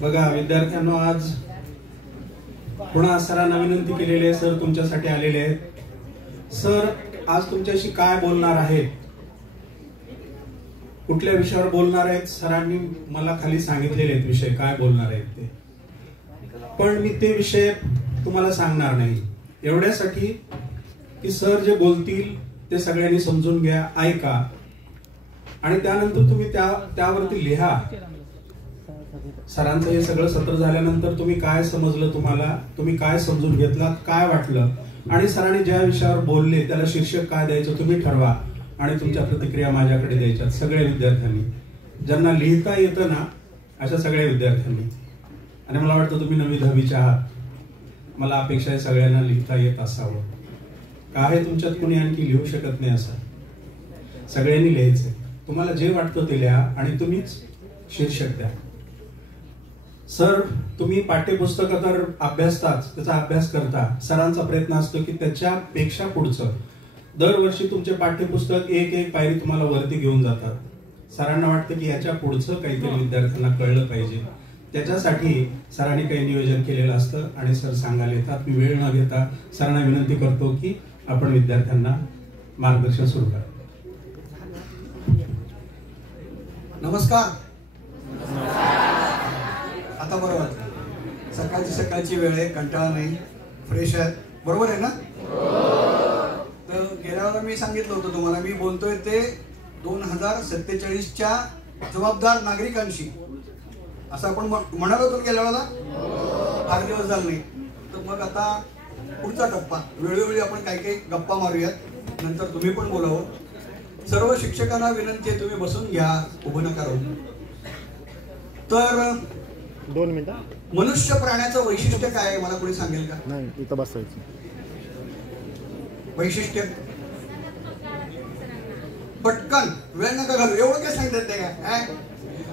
बघा विद्यार्थ्यांनो, आज पुन्हा सरांना विनंती केलेली आहे. सर तुमच्यासाठी आलेले आहेत. सर आज तुमच्याशी काय बोलणार आहेत, कुठल्या विषयावर बोलणार आहेत, सरांनी मला खाली सांगितलेले आहेत विषय काय बोलणार आहेत ते, पण मी ते विषय तुम्हाला सांगणार नाही एवढ्यासाठी की सर जे बोलतील ते सगळ्यांनी समजून घ्या, ऐका आणि त्यानंतर तुम्ही त्यावरती लिहा. सरांचं हे सगळं सत्र झाल्यानंतर तुम्ही काय समजलं, तुम्ही काय समजून घेतलात, काय वाटलं आणि सरांनी ज्या विषयावर बोलले त्याला शीर्षक काय द्यायचं तुम्ही ठरवा आणि तुमच्या प्रतिक्रिया माझ्याकडे द्यायच्या. सगळ्या विद्यार्थ्यांनी, ज्यांना लिहिता येतं ना अशा सगळ्या विद्यार्थ्यांनी. आणि मला वाटतं तुम्ही 9वी 10वीचे आहात, मला अपेक्षा आहे सगळ्यांना लिहिता येत असावं. काय तुमच्यात कोणी आणखी लिहू शकत नाही असं, सगळ्यांनी लिहायचंय. तुम्हाला जे वाटतं ते लिहा आणि तुम्हीच शीर्षक द्या. सर तुम्ही पाठ्यपुस्तक तर अभ्यासताच, त्याचा अभ्यास करता, सरांचा प्रयत्न असतो की त्याच्यापेक्षा पुढचं दरवर्षी तुमचे पाठ्यपुस्तक एक पायरी तुम्हाला वरती घेऊन जातात. सरांना वाटतं की याच्या पुढचं काहीतरी विद्यार्थ्यांना कळलं पाहिजे, त्याच्यासाठी सरांनी काही नियोजन केलेलं असतं आणि सर सांगायला येतात. मी वेळ न घेता सरांना विनंती करतो की आपण विद्यार्थ्यांना मार्गदर्शन सुरू करा. नमस्कार. आता बरोबर सकाळची वेळ आहे, कंटाळा नाही, फ्रेश आहे, बरोबर आहे ना? तर गेल्या वेळेला मी सांगितलं होतं तुम्हाला, मी बोलतोय ते 2047च्या जबाबदार नागरिकांशी, असं आपण म्हणत होतो गेल्या वेळेला. फार दिवस झाले नाही. तर मग आता पुढचा टप्पा, वेळोवेळी आपण काही गप्पा मारूयात, नंतर तुम्ही पण बोलावं. सर्व शिक्षकांना विनंती आहे, तुम्ही बसून घ्या, उभं नका राहू. तर 2 मिनिटं. मनुष्य प्राण्याचं वैशिष्ट्य काय आहे, मला कोणी सांगेल का? नाही, इथं बसायचं वैशिष्ट्य. पटकन, वेळ नका घालू, एवढं काय सांगतात ते काय?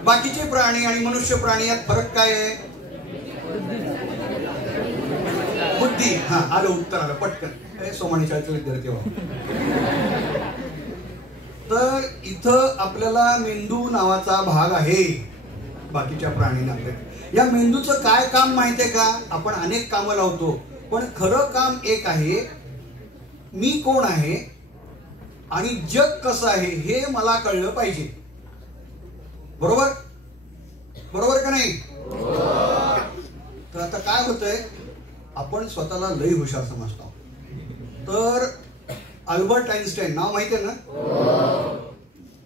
बाकीचे प्राणी आणि मनुष्य प्राणी यात फरक काय आहे? बुद्धी. हा, आलं उत्तर, आलं पटकन. सोमाणी शाळेचा विद्यार्थी व्हा. तर इथं आपल्याला मेंदू नावाचा भाग आहे बाकीच्या प्राणींना. या मेंदूचं काय काम माहितीये का? आपण अनेक कामं लावतो, पण खरं काम एक आहे, मी कोण आहे आणि जग कसं आहे हे मला कळलं पाहिजे. बरोबर बरोबर का नाही? तर आता काय होतंय, आपण स्वतःला लई हुशार समजतो. तर अल्बर्ट आइन्स्टाईन नाव माहिती आहे ना?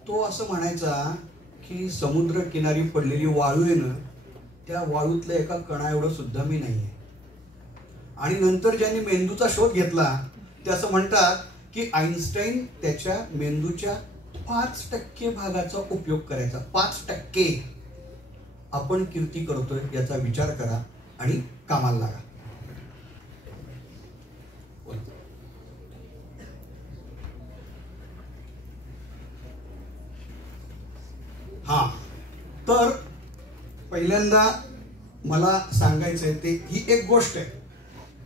तो असं म्हणायचा की समुद्र किनारी पडलेली वाळू आहे ना, त्या वाळूतल्या एका कणा एवढं सुद्धा मी नाहीये. आणि नंतर ज्यांनी मेंदूचा शोध घेतला ते असं म्हणतात की आइन्स्टाईन त्याच्या मेंदूच्या 5% भागाचा उपयोग करायचा. 5% आपण कीर्ती करतोय याचा विचार करा आणि कामाला लागा. हा, तर पहिल्यांदा मला सांगायचंय ते ही एक गोष्ट आहे.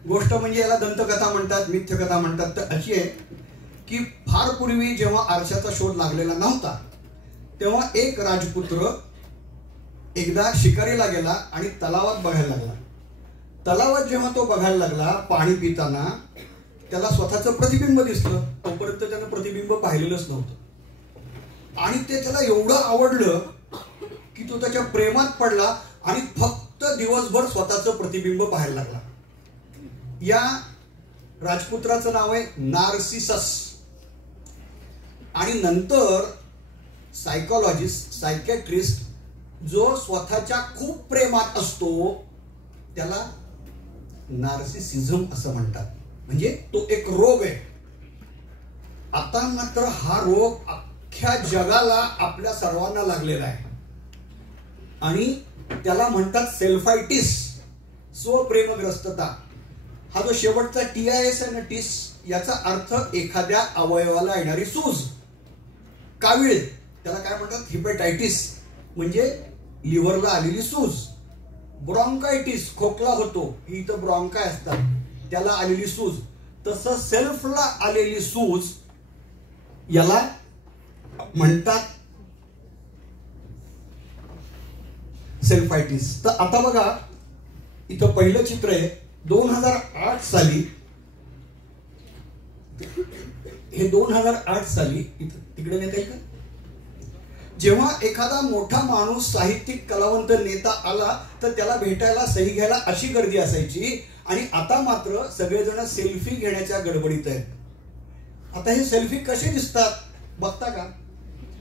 गोष्ट म्हणजे याला दंतकथा म्हणतात, मिथ्यकथा म्हणतात. तर अशी आहे की फार पूर्वी जेव्हा आरशाचा शोध लागलेला नव्हता, तेव्हा एक राजपुत्र एकदा शिकारीला गेला आणि तलावात बघायला लागला. तलावात जेव्हा तो बघायला लागला पाणी पिताना, त्याला स्वतःचं प्रतिबिंब दिसलं. तोपर्यंत त्यानं प्रतिबिंब पाहिलेलंच नव्हतं आणि ते त्याला एवढं आवडलं की तो त्याच्या प्रेमात पडला आणि फक्त दिवसभर स्वतःचं प्रतिबिंब पाहायला लागला. या राजपुत्राचं नाव आहे नार्सिसस. आणि नंतर सायकोलॉजिस्ट, सायकॅट्रिस्ट जो स्वतःच्या खूप प्रेमात असतो त्याला नार्सिसिझम असं म्हणतात. म्हणजे तो एक रोग आहे. आता मात्र हा रोग अख्ख्या जगाला, आपल्या सर्वांना लागलेला आहे आणि त्याला म्हणतात सेल्फायटिस, स्वप्रेमग्रस्तता. हा जो शेवटचा TIS आहे ना, टिस, याचा अर्थ एखाद्या अवयवाला येणारी सूज, कावीळ. त्याला काय म्हणतात? हिपॅटायटिस, म्हणजे लिव्हरला आलेली सूज. ब्रॉन्कायटिस, खोकला होतो, ही इथं ब्रॉन्काय असतात, त्याला आलेली सूज. तसं सेल्फला आलेली सूज याला म्हणतात सेल्फायटिस. तर आता बघा इथं पहिलं चित्र आहे 2008 साली. हे 2008 साली इथं तिकडे नेता येईल का? जेव्हा एखादा मोठा माणूस, साहित्यिक, कलावंत, नेता आला तर त्याला भेटायला, सही घ्यायला अशी गर्दी असायची. आणि आता मात्र सगळेजण सेल्फी घेण्याच्या गडबडीत आहेत. आता हे सेल्फी कसे दिसतात बघता का?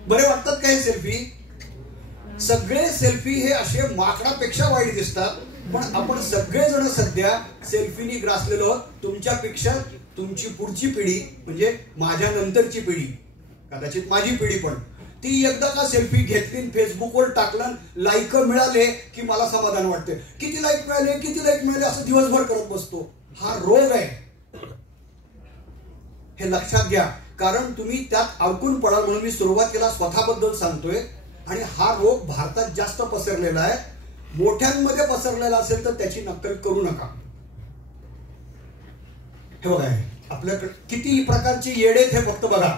बरे वाटतात का हे सेल्फी? सगळे सेल्फी हे असे माकडापेक्षा वाईट दिसतात. पण आपण सगळेजण सध्या सेल्फीनी ग्रासलेलो आहोत. तुमच्यापेक्षा तुमची पुढची पिढी म्हणजे माझ्या नंतरची पिढी, कदाचित माझी पिढी पण, ती एकदा का सेल्फी घेतली, फेसबुकवर टाकलं, लाईक मिळाले की मला समाधान वाटते. किती लाईक मिळाले, किती लाईक मिळाले असं दिवसभर करत बसतो. हा रोग आहे, हे लक्षात घ्या. कारण तुम्ही त्यात अडकून पडाल म्हणून मी सुरुवातीला स्वतःबद्दल सांगतोय. आणि हा रोग भारतात जास्त पसरलेला आहे. मोठ्यांमध्ये पसरलेला असेल तर त्याची नक्कल करू नका. हे बघा आपल्याकडे किती प्रकारची येडे हे फक्त बघा.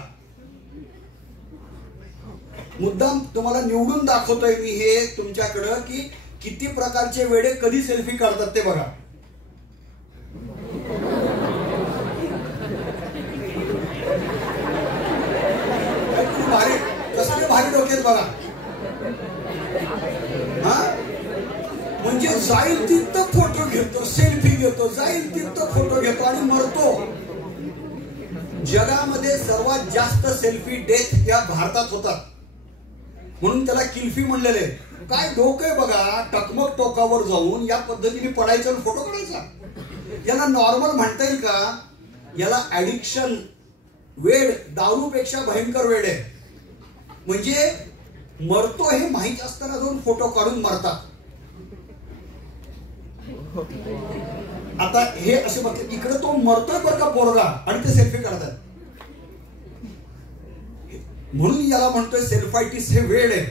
मुद्दाम तुम्हाला निवडून दाखवतोय मी हे तुमच्याकडं की किती प्रकारचे वेडे कधी सेल्फी काढतात ते बघा. भारी, कसले भारी डोक्यात बघा. म्हणजे जाईल तिथं फोटो घेतो, सेल्फी घेतो, जाईल तिथं फोटो घेतो आणि मरतो. जगामध्ये सर्वात जास्त सेल्फी डेथ या भारतात होतात. म्हणून त्याला किल्फी म्हणलेले. काय डोकं आहे बघा, टकमक टोकावर जाऊन या पद्धतीने पडायचं आणि फोटो काढायचा. याला नॉर्मल म्हणता येईल का? याला ऍडिक्शन, वेड, दारूपेक्षा भयंकर वेड आहे. म्हणजे मरतो हे माहित असताना जाऊन फोटो काढून मरतात. आता हे असे बघते, इकडे तो मरतोय बरं का पोरगा आणि ते सेल्फी काढतात. म्हणून याला म्हणतोय सेल्फायटिस हे वेड आहे.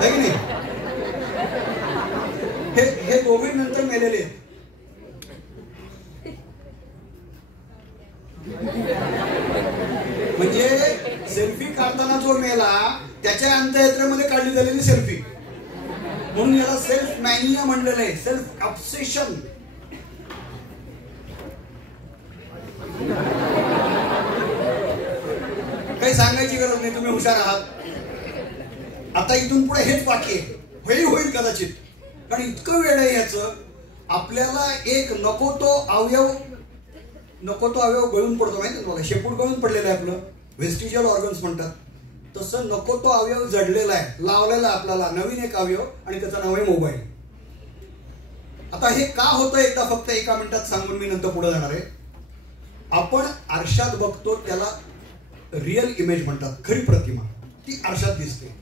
नाही हे दोघे नंतर मेलेले. म्हणजे सेल्फी काढताना जो मेला त्याच्या अंत्ययात्रेमध्ये काढली झालेली सेल्फी. म्हणून याला सेल्फ मॅनिया म्हणलेलं आहे, सेल्फ ऑब्सेशन. काही सांगायची गरज नाही, तुम्ही हुशार आहात. आता इथून पुढे हेच बाकी आहे, होईल कदाचित. कारण इतकं वेळ आहे याचं. आपल्याला एक नको तो अवयव गळून पडतो माहिती तुम्हाला. शेपूट गळून पडलेलं आहे आपलं, व्हेस्टिजियल ऑर्गन्स म्हणतात. तसं नको तो अवयव जडलेला आहे, लावलेला आपल्याला नवीन एक अवयव, आणि त्याचं नाव आहे मोबाईल. आता हे का होतं एकदा फक्त एका मिनिटात सांगून मी नंतर पुढे जाणार आहे. आपण आरशात बघतो त्याला रिअल इमेज म्हणतात, खरी प्रतिमा. ती आरशात दिसते.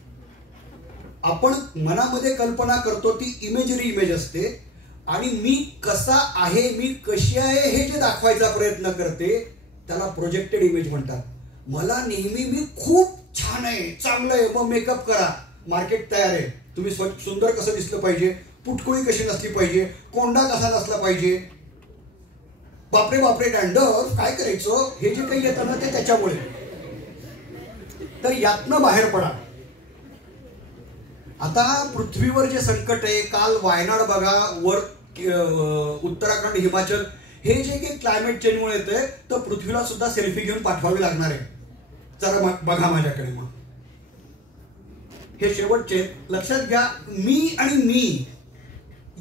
आपण मनामध्ये कल्पना करतो ती इमेजरी इमेज असते. आणि मी कसा आहे, मी कशी आहे हे जे दाखवायचा प्रयत्न करते त्याला प्रोजेक्टेड इमेज म्हणतात. मला नेहमी मी खूप छान आहे, चांगलं आहे, मग मेकअप करा, मार्केट तयार आहे. तुम्ही सुंदर कसं दिसलं पाहिजे, पुटकुळी कशी नसली पाहिजे, कोंडा कसा नसला पाहिजे. बापरे बापरे डॅन्डर्फ, काय करायचं, हे जे काही येतं ना ते त्याच्यामुळे. तर यातनं बाहेर पडा. आता पृथ्वीवर जे संकट आहे, काल वायनाड बघा, वर उत्तराखंड, हिमाचल, हे जे काही क्लायमेट चेंजमुळे येतंय तर पृथ्वीला सुद्धा सेल्फी घेऊन पाठवावी लागणार आहे. जरा बघा माझ्याकडे. मग हे शेवटचे लक्षात घ्या. मी आणि मी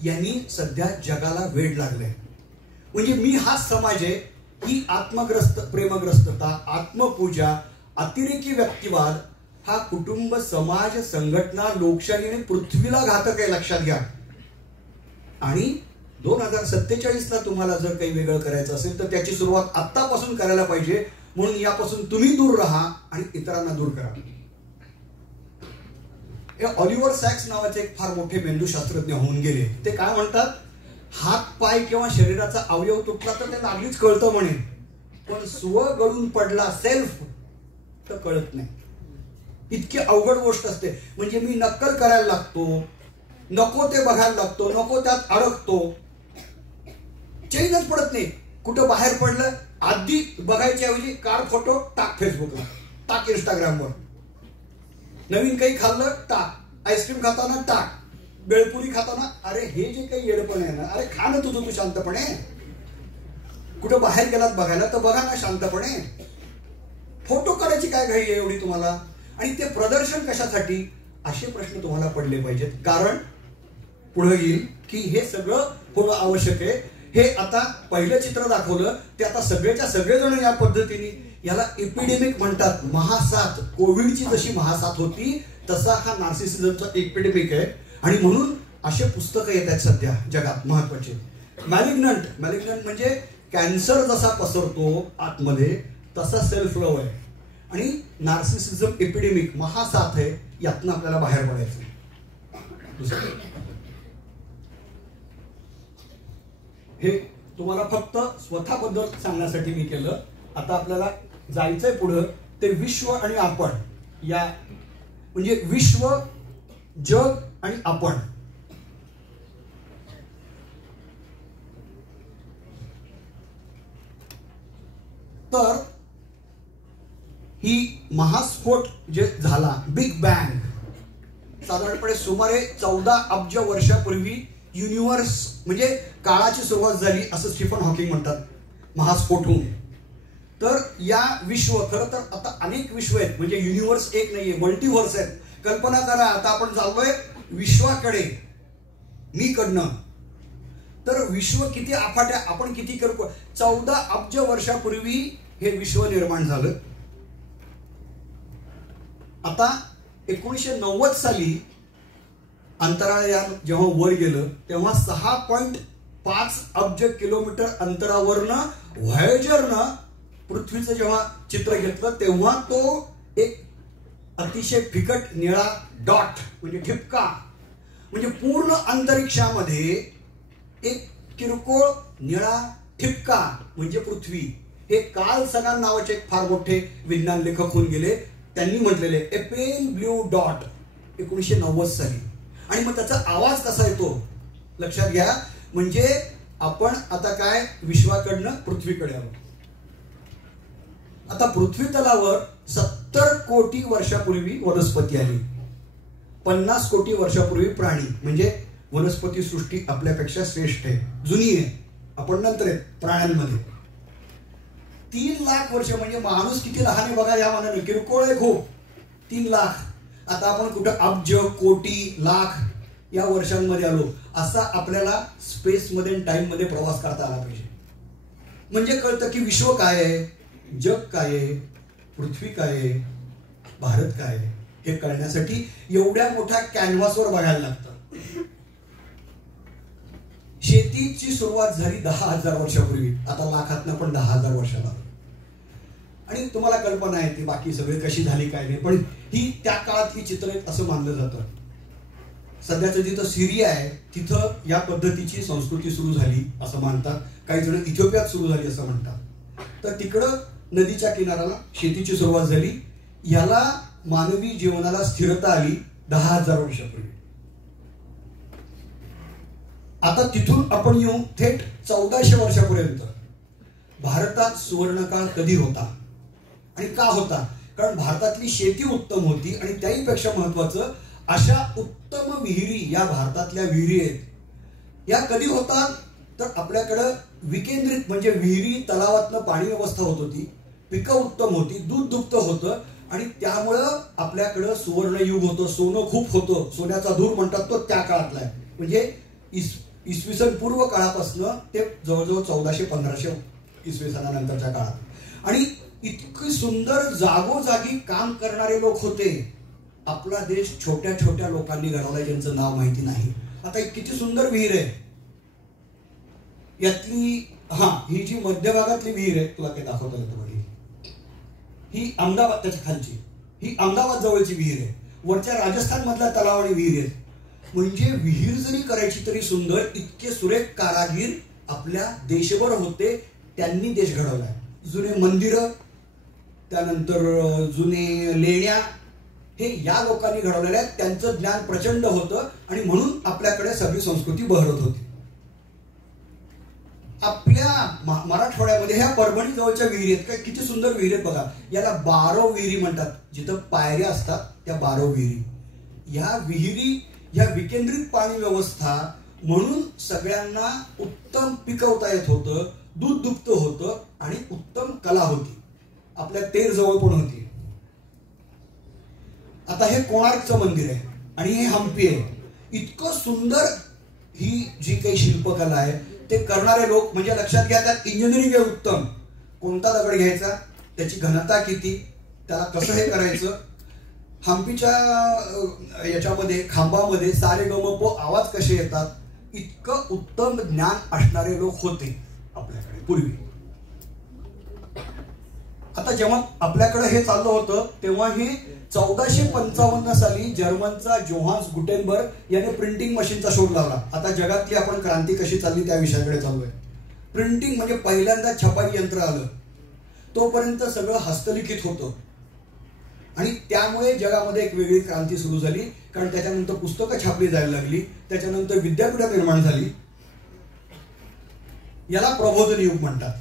यांनी सध्या जगाला वेड लागलंय. म्हणजे मी हा समाज आहे. ही आत्मग्रस्त, प्रेमग्रस्तता, आत्मपूजा, अतिरेकी व्यक्तिवाद हा कुटुंब, समाज, संघटना, लोकशाही आणि पृथ्वीला घातक आहे, लक्षात घ्या. आणि 2047ला तुम्हाला जर काही वेगळं करायचं असेल तर त्याची सुरुवात आत्तापासून करायला पाहिजे. म्हणून यापासून तुम्ही दूर राहा आणि इतरांना दूर करा. हे ऑलिव्हर सॅक्स नावाचे एक फार मोठे मेंदूशास्त्रज्ञ होऊन गेले. ते काय म्हणतात, हात पाय किंवा शरीराचा अवयव तुटला तर त्याला लागलीच कळतं म्हणे, पण स्व गळून पडला सेल्फ तर कळत नाही. इतकी अवघड गोष्ट असते. म्हणजे मी नक्कल करायला लागतो, नको ते बघायला लागतो, नको त्यात अडकतो, चैनच पडत नाही. कुठं बाहेर पडलं आधी बघायच्या ऐवजी काढ फोटो, टाक फेसबुकला, टाक इंस्टाग्रामवर. नवीन काही खाल्लं टाक, आईस्क्रीम खाताना टाक, बेळपुरी खाताना, अरे हे जे काही येडपण आहे ना, अरे खा ना तुझं तू शांतपणे. कुठं बाहेर गेलात बघायला तर बघा ना शांतपणे. फोटो काढायची काय घाई आहे एवढी तुम्हाला? आणि ते प्रदर्शन कशासाठी? असे प्रश्न तुम्हाला पडले पाहिजेत. कारण पुढे येईल की हे सगळं होणं आवश्यक आहे. हे आता पहिलं चित्र दाखवलं ते आता सगळेच्या सगळेजण या पद्धतीने, याला एपिडेमिक म्हणतात. महासाथ, कोविडची जशी महासाथ होती तसा हा नार्सिसिझमचा एपिडेमिक आहे. आणि म्हणून असे पुस्तकं येत आहेत सध्या जगात महत्वाचे. मॅलिग्नंट म्हणजे कॅन्सर जसा पसरतो आतमध्ये तसा सेल्फ लव्ह आहे. आणि नार्सिसिझम एपिडेमिक महासाथ आहे. यातनं आपल्याला बाहेर पडायचं. हे तुम्हाला फक्त स्वतःबद्दल सांगण्यासाठी मी केलं. आता आपल्याला जायचंय पुढं. ते विश्व आणि आपण, या म्हणजे विश्व, जग आणि आपण. तर ही महास्फोट जे झाला, बिग बँग, साधारणपणे सुमारे 14 अब्ज वर्षापूर्वी युनिव्हर्स म्हणजे काळाची सुरुवात झाली असं स्टीफन हॉकिंग म्हणतात महास्फोट होऊन. तर या विश्व, खरं तर आता अनेक विश्व आहेत, म्हणजे युनिव्हर्स एक नाहीये, मल्टीव्हर्स आहेत. कल्पना करा, आता आपण चाललोय विश्वाकडे, मी कडनं. तर विश्व किती अफाट्या, आपण किती करतो. 14 अब्ज वर्षापूर्वी हे विश्व निर्माण झालं. आता 1990 साली अंतराळ यान जेव्हा वर गेलं तेव्हा 6.5 अब्ज किलोमीटर अंतरावरनं व्हॉयेजरनं पृथ्वीचं जेव्हा चित्र घेतलं तेव्हा तो एक अतिशय फिकट निळा डॉट म्हणजे ठिपका, म्हणजे पूर्ण अंतरिक्षामध्ये एक किरकोळ निळा ठिपका म्हणजे पृथ्वी. हे कार्ल सगान नावाचे एक फार मोठे विज्ञान लेखक होऊन गेले. त्यांनी म्हटलेले ए पेल ब्ल्यू डॉट 1990 साली. आणि मग त्याचा आवाज कसा येतो लक्षात घ्या. म्हणजे आपण आता काय विश्वाकडनं पृथ्वीकडे आलो. आता पृथ्वी तलावर 70 कोटी वर्षापूर्वी वनस्पती आली, 50 कोटी वर्षापूर्वी प्राणी. म्हणजे वनस्पती सृष्टी आपल्यापेक्षा श्रेष्ठ आहे, जुनी आहे. आपण नंतर आहे प्राण्यांमध्ये. 3 लाख वर्ष म्हणजे माणूस किती लहान आहे बघा या मानाने, किरकोळ आहे खूप. 3 लाख. आता आपण कुठं अब्ज, कोटी, लाख या वर्षांमध्ये आलो. असा आपल्याला स्पेसमध्ये टाइम मध्ये प्रवास करता आला पाहिजे. म्हणजे कळतं की विश्व काय आहे, जग काय आहे, पृथ्वी काय आहे, भारत काय आहे. हे कळण्यासाठी एवढ्या मोठ्या कॅनव्हासवर बघायला लागतं. शेतीची सुरुवात झाली 10,000 वर्षापूर्वी. आता लाखातनं पण 10,000 वर्षाला. आणि तुम्हाला कल्पना आहे ती बाकी सगळे कशी झाली काय नाही, पण ही त्या काळातली चित्र आहेत असं मानलं जातं. सध्याचं जिथं सिरिया आहे तिथं या पद्धतीची संस्कृती सुरू झाली असं मानतात. काही जण इथिओपियात सुरू झाली असं म्हणतात. तर तिकडं नदीच्या किनाऱ्याला शेतीची सुरुवात झाली. याला मानवी जीवनाला स्थिरता आली 10,000 वर्षापूर्वी. आता तिथून आपण येऊ थेट 1400 वर्षापर्यंत. भारतात सुवर्णकाळ कधी होता आणि का होता? कारण भारतातली शेती उत्तम होती आणि त्याहीपेक्षा महत्वाचं अशा उत्तम विहिरी या भारतातल्या विहिरी आहेत. या कधी होतात तर आपल्याकडं विकेंद्रित म्हणजे विहिरी तलावातनं पाणी व्यवस्था होत होती, पिकं उत्तम होती, दूध दुभतं होतं आणि त्यामुळं आपल्याकडं सुवर्णयुग होतं, सोनं खूप होतं. सोन्याचा धूर म्हणतात तो त्या काळातला आहे. म्हणजे इसवी सन पूर्व काळापासून ते जवळजवळ 1400-1500 इसवी सनानंतरच्या काळात. आणि इतकी सुंदर जागोजागी काम करणारे लोक होते. आपला देश छोट्या छोट्या लोकांनी घडवलाय ज्यांचं नाव माहिती नाही. आता किती सुंदर विहीर आहे. यातली ही जी मध्यभागातली विहीर आहे तुला काही दाखवता येतं बघ. ही अहमदाबाद, त्याच्या खालची ही अहमदाबाद जवळची विहीर आहे. वरच्या राजस्थान मधल्या तलावाडी विहीर आहे. म्हणजे विहीर जरी करायची तरी सुंदर, इतके सुरेख कारागीर आपल्या देशभर होते. त्यांनी देश घडवलाय. जुने मंदिरं, त्यानंतर जुने लेण्या, हे या लोकांनी घडवलेल्या आहेत. त्यांचं ज्ञान प्रचंड होतं आणि म्हणून आपल्याकडे सगळी संस्कृती बहरत होती. आपल्या मराठवाड्यामध्ये ह्या परभणी जवळच्या विहिरी आहेत, काय किती सुंदर विहिरी आहेत बघा. याला 12 विहिरी म्हणतात. जिथं पायऱ्या असतात त्या 12 विहिरी. ह्या विहिरी, ह्या विकेंद्रित पाणी व्यवस्था म्हणून सगळ्यांना उत्तम पिकवता येत होतं, दूध दुभत होतं आणि उत्तम कला होती. आपल्या तेर जवळ पण होती. आता हे कोणार्कचं मंदिर आहे आणि हे हम्पी आहे. इतकं सुंदर ही जी काही शिल्पकला आहे ते करणारे लोक, म्हणजे लक्षात घ्या त्यात इंजिनिअरिंग आहे उत्तम. कोणता दगड घ्यायचा, त्याची घनता किती, त्याला कसं हे करायचं. हम्पीच्या याच्यामध्ये खांबामध्ये सारे गम प आवाज कसे येतात, इतकं उत्तम ज्ञान असणारे लोक होते आपल्याकडे पूर्वी. आता जेव्हा आपल्याकडे हे चाललं होतं तेव्हा हे 1455 साली जर्मनचा जोहान्स गुटेनबर्ग याने प्रिंटिंग मशीनचा शोध लावला. आता जगातली आपण क्रांती कशी चालली त्या विषयाकडे चाललोय. प्रिंटिंग म्हणजे पहिल्यांदा छपाई यंत्र आलं. तोपर्यंत सगळं हस्तलिखित होतं आणि त्यामुळे जगामध्ये एक वेगळी क्रांती सुरू झाली. कारण त्याच्यानंतर पुस्तकं छापली जायला लागली, त्याच्यानंतर विद्यापीठं निर्माण झाली. याला प्रबोधन युग म्हणतात.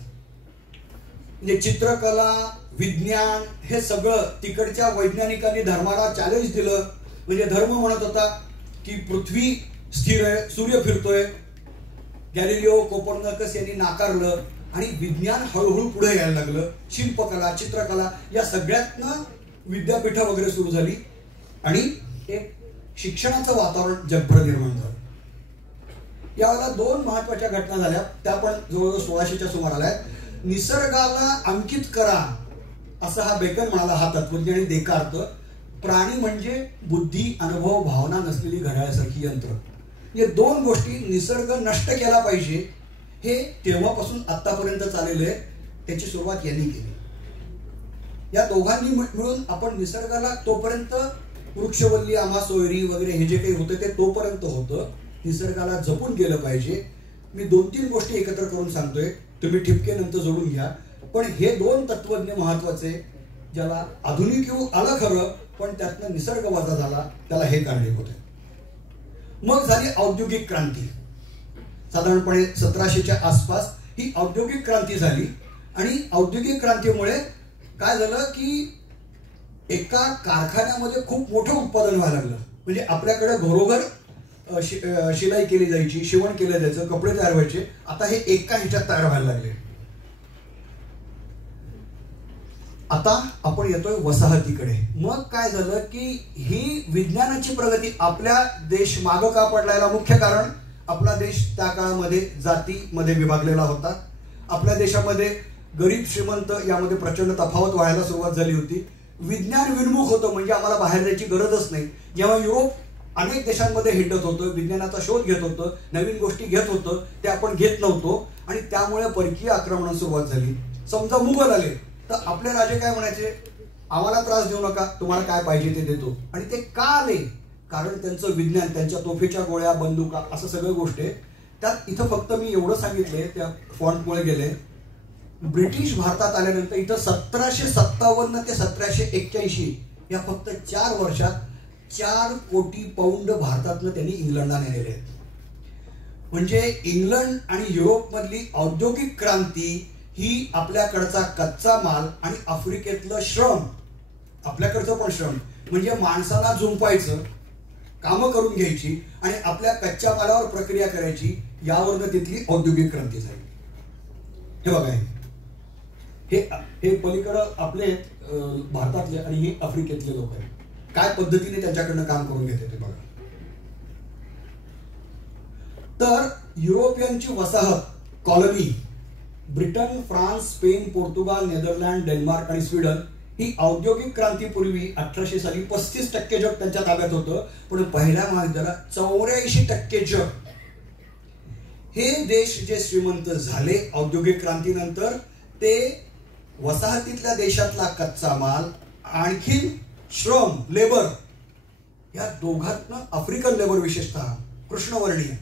म्हणजे चित्रकला, विज्ञान हे सगळं तिकडच्या वैज्ञानिकांनी धर्माला चॅलेंज दिलं. म्हणजे धर्म म्हणत होता की पृथ्वी स्थिर आहे, सूर्य फिरतोय. गॅलिलिओ, कोपर्निकस यांनी नाकारलं आणि विज्ञान हळूहळू पुढे यायला लागलं. शिल्पकला, चित्रकला या सगळ्यातनं विद्यापीठं वगैरे सुरू झाली आणि एक शिक्षणाचं वातावरण जगभर निर्माण झालं. यावेळेला 2 महत्वाच्या घटना झाल्या, त्या पण जवळजवळ 1600च्या सुमाराला आहेत. निसर्गाला अंकित करा असं हा बेकन म्हणाला, हा तत्वज्ञ आणि देकार्त. प्राणी म्हणजे बुद्धी, अनुभव, भावना नसलेली घड्याळासारखी यंत्र. या 2 गोष्टी निसर्ग नष्ट केला पाहिजे हे तेव्हापासून आतापर्यंत चाललेलं आहे. त्याची सुरुवात यांनी केली. या दोघांनी मिळून आपण निसर्गाला, तोपर्यंत वृक्षवल्ली, आम्हा सोयरी वगैरे हे जे काही होतं ते तोपर्यंत होतं, निसर्गाला जपून गेलं पाहिजे. मी 2-3 गोष्टी एकत्र करून सांगतोय, तुम्ही ठिपके नंतर जोडून घ्या. पण हे 2 तत्वज्ञ महत्वाचे, ज्याला आधुनिक युग आलं खरं पण त्यातनं निसर्ग वजा झाला, त्याला हे कारणीभूत आहे. मग झाली औद्योगिक क्रांती. साधारणपणे 1700च्या आसपास ही औद्योगिक क्रांती झाली आणि औद्योगिक क्रांतीमुळे काय झालं की एका कारखान्यामध्ये खूप मोठं उत्पादन व्हायला लागलं. म्हणजे आपल्याकडे घरोघर शिलाई केली जायची, शिवण केलं जायचं, कपडे तयार व्हायचे. आता हे एका ह्याच्यात तयार व्हायला लागले. आता आपण येतोय वसाहतीकडे. मग काय झालं की ही विज्ञानाची प्रगती, आपल्या देश मागं का पडलायला मुख्य कारण आपला देश त्या काळामध्ये जातीमध्ये विभागलेला होता. आपल्या देशामध्ये गरीब श्रीमंत यामध्ये प्रचंड तफावत व्हायला सुरुवात झाली होती. विज्ञान विन्मुख होतं, म्हणजे आम्हाला बाहेर जायची गरजच नाही. जेव्हा युरोप अनेक देशांमध्ये हिंडत होतं, विज्ञानाचा शोध घेत होतं, नवीन गोष्टी घेत होतं, ते आपण घेत नव्हतो आणि त्यामुळे परकीय आक्रमणाला सुरुवात झाली. समजा मुघल आले तर आपले राजे काय म्हणायचे, आम्हाला त्रास देऊ नका, तुम्हाला काय पाहिजे ते देतो. आणि ते का आले, कारण त्यांचं विज्ञान, त्यांच्या तोफेच्या गोळ्या, बंदुका, असं सगळ्या गोष्टी. त्यात इथं फक्त मी एवढं सांगितलंय, त्या फॉन्टमुळे गेले. ब्रिटिश भारतात आल्यानंतर इथं 1757 ते 1781 या फक्त 4 वर्षात 4 कोटी पाऊंड भारतातनं त्यांनी इंग्लंडला नेलेले आहेत. म्हणजे इंग्लंड आणि युरोप मधली औद्योगिक क्रांती ही आपल्याकडचा कच्चा माल आणि आफ्रिकेतलं श्रम, आपल्याकडचं पण श्रम, म्हणजे माणसाला झुंपायचं, कामं करून घ्यायची आणि आपल्या कच्च्या मालावर प्रक्रिया करायची, यावरनं तिथली औद्योगिक क्रांती झाली. हे बघा, हे पलीकडं आपले भारतातले आणि हे आफ्रिकेतले लोक आहेत. काय पद्धतीने त्यांच्याकडनं काम करून घेते ते बघा. तर युरोपियनची वसाहत, colony, Britain, France, Spain, Portugal, Netherland, Denmark आणि स्वीडन ही औद्योगिक क्रांतीपूर्वी 1800 साली 35% जग त्यांच्या ताब्यात होतं. पण पहिल्या महायुद्धाला 84% जग. हे देश जे श्रीमंत झाले औद्योगिक क्रांतीनंतर, ते वसाहतीतल्या देशातला कच्चा माल, आणखी श्रम, लेबर, या दोघातनं आफ्रिकन लेबर, विशेषतः कृष्णवर्णीय,